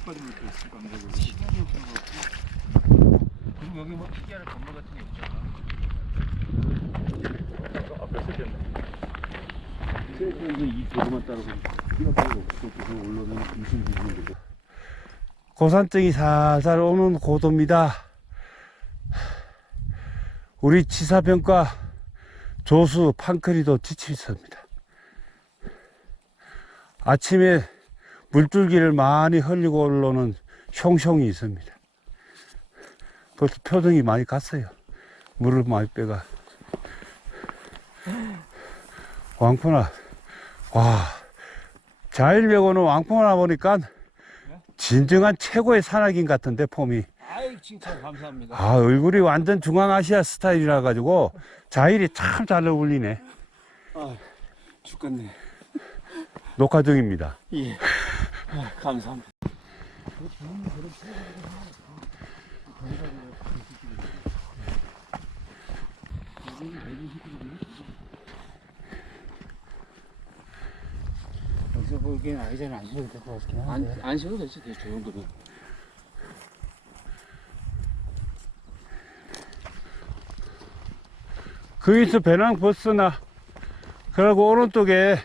여기까지 이렇게 안 되고 시간이 없어갖고 그리고 여기 뭐 특이한 건물 같은 게 있잖아 앞에 쓰겠네 그래서 이제 이 조그만 따라서 피가 빠지고 그쪽에서 올라오면 무슨 부분이 되고 고산증이 살살 오는 고도입니다. 우리 치사병과 조수 판크리도 지쳐 있습니다. 아침에 물줄기를 많이 흘리고 올라오는 숑숑이 있습니다. 벌써 표정이 많이 갔어요. 물을 많이 빼가. 왕푸나, 와, 자일려고는 왕푸나 보니까 진정한 최고의 산악인 같은데 폼이 아이 칭찬 감사합니다 아 얼굴이 완전 중앙아시아 스타일이라 가지고 자일이 참 잘 어울리네 아 죽겠네 녹화 중입니다 예 아, 감사합니다. 여기서 보기엔 아이자는 안 쉬어도 될 것 같긴 안, 한데. 안 쉬어도 되지 저 정도면 거기서 배낭 버스나 그리고 오른쪽에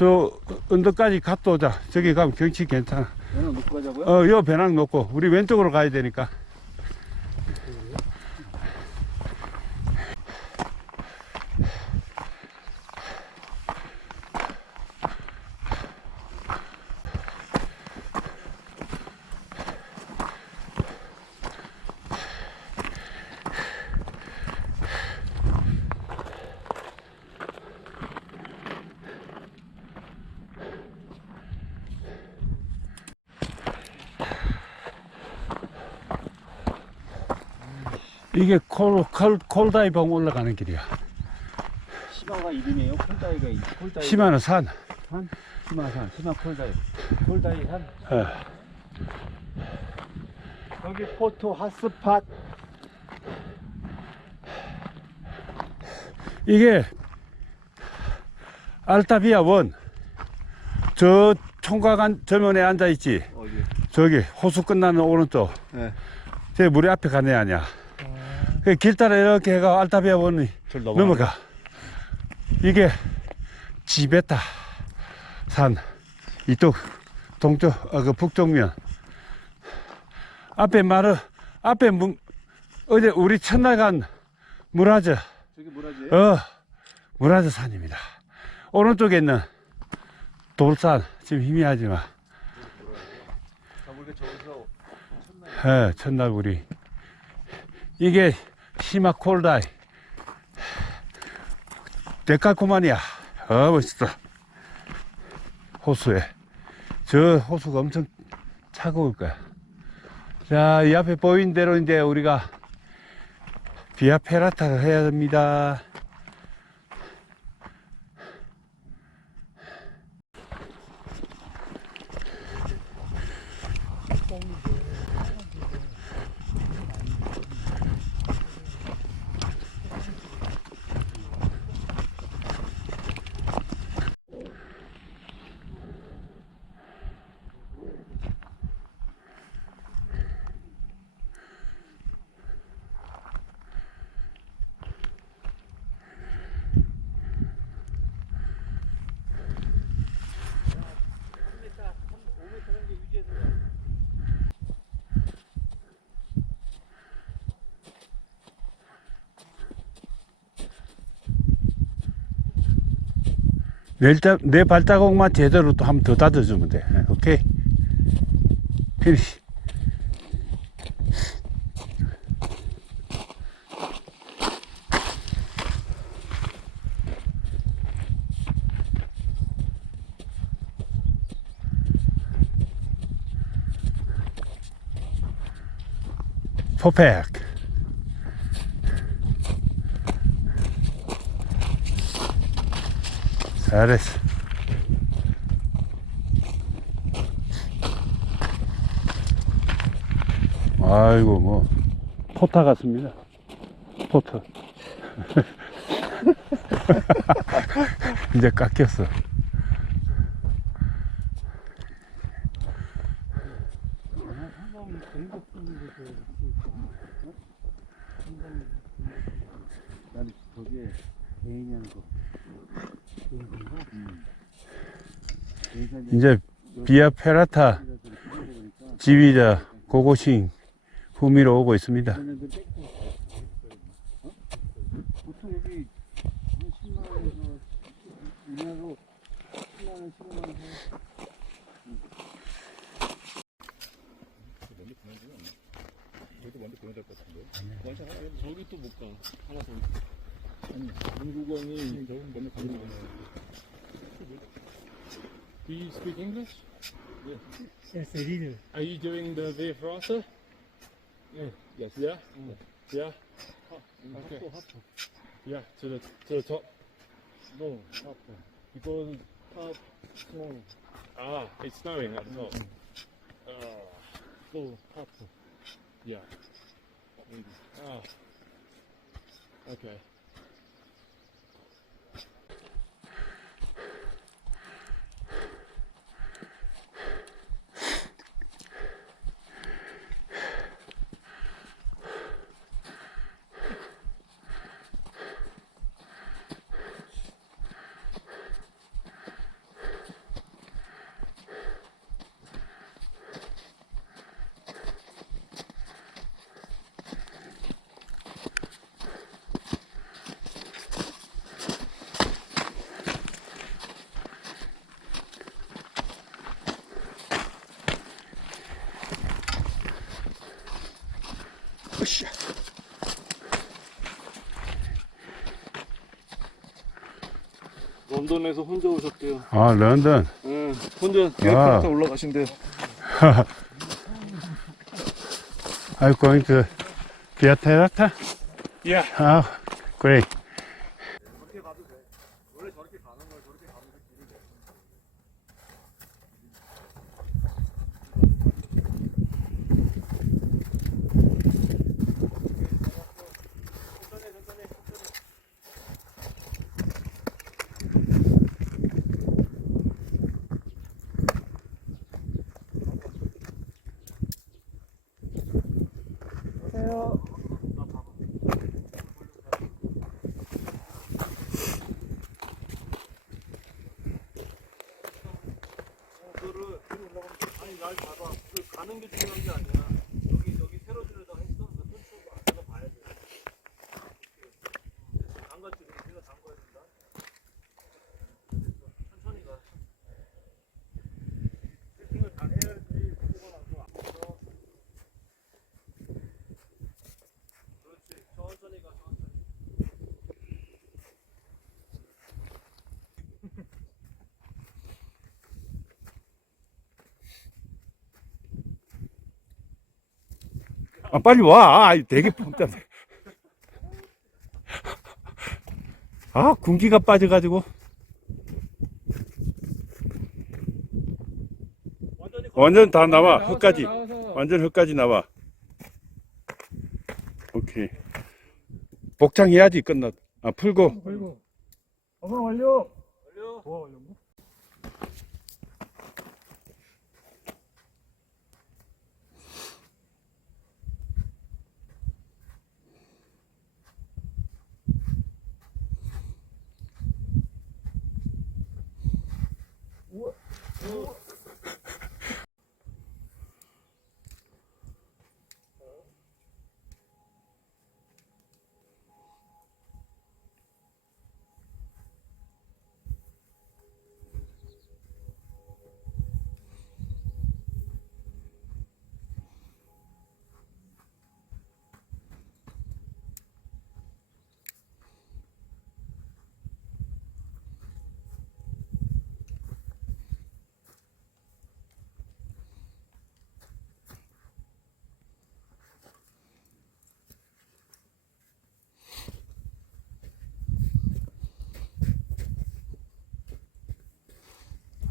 저 언덕까지 갔다 오자. 저기 가면 경치 괜찮아. 얘는 놓고 가자고요? 어요 배낭 놓고 우리 왼쪽으로 가야 되니까 이게 콜, 콜, 콜다이봉 올라가는 길이야 시마가 이름이에요? 콜다이가 이- 콜다이 심하는 산 산? 시마 산 시마 콜다이 콜다이 산 어. 여기 포토 핫스팟 이게 알타비아 원. 저 총각 안, 저면에 앉아 있지. 어디? 저기 호수 끝나는 오른쪽. 네. 저 물이 앞에 가네 아니야. 그 길 따라 이렇게 해가 알타비아 원이 절 넘어가. 이게 지베타 산 이쪽 동쪽 어, 그 북쪽면 앞에 마르 앞에 문, 어제 우리 첫날 간 무라즈 저기 뭐라지? 어, 무라드 산입니다. 오른쪽에 있는 돌산, 지금 희미하지만, 예, 첫날 우리. 이게 시마 콜다이. 데칼코마니아. 어, 멋있다. 호수에. 저 호수가 엄청 차가울 거야. 자, 이 앞에 보인 대로 이제 우리가 비아 페라타를 해야 됩니다. 내, 자, 내 발자국만 제대로 또 한번 더 다져주면 돼. 예, 오케이. 피니시. 포팩. 잘했어. 아이고, 뭐, 포타 같습니다. 포터. 이제 깎였어. 처음 공급하는 것도 나는 거기에 개인이라는 거. 음. 그래서 이제 비아 페라타 이래서 이렇게 하다 보니까 지휘자 고고싱 후미로 오고 있습니다. 그러면 그 뺏고 어? 보통 여기 한 10만 원에서 우리나라로 10만 원, 15만 원 해요. 저기 또 못 가. 하나 더. 아니, 문국원이 먼저 가는 거 Do you speak English? Yes, I did. Are you doing the Via Ferrata? Yeah. Yes. Yeah. Yeah. Okay. Yeah. To the to the top. No, up. Because up snow. Ah, it's snowing at the top. Ah. So up. Yeah. Ah. Okay. 으쌰. 런던에서 혼자 오셨대요. 아 런던. 응, 혼자 아. 비아페라타 올라가신대요. I'm going to 비아 페라타. Yeah. 아, great. 아니 날 봐봐. 그 가는 게 중요한 게 아니야. 여기 여기 테러지에다 했어. 그 손수가 내가 봐야 돼. 담갔지. 내가 담가야 된다. 천천히 가. 세팅을 잘 해야지. 보고가 나서 안 써. 그렇지. 천천히 가. 천천히. 아 빨리 와. 아, 되게 뻔뻔해. 아 군기가 빠져가지고 완전 다 나와 흙까지 완전 흙까지 나와. 오케이. 복창해야지 끝났. 아 풀고. 어머 완료. 완료. 뭐 완료?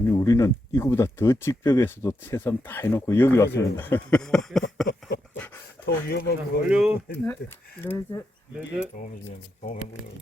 아니 우리는 이거보다 더 직벽에서도 새삼 다 해놓고 여기 와서는 더 위험한 거. 완료. 경험이면 경험해보려고.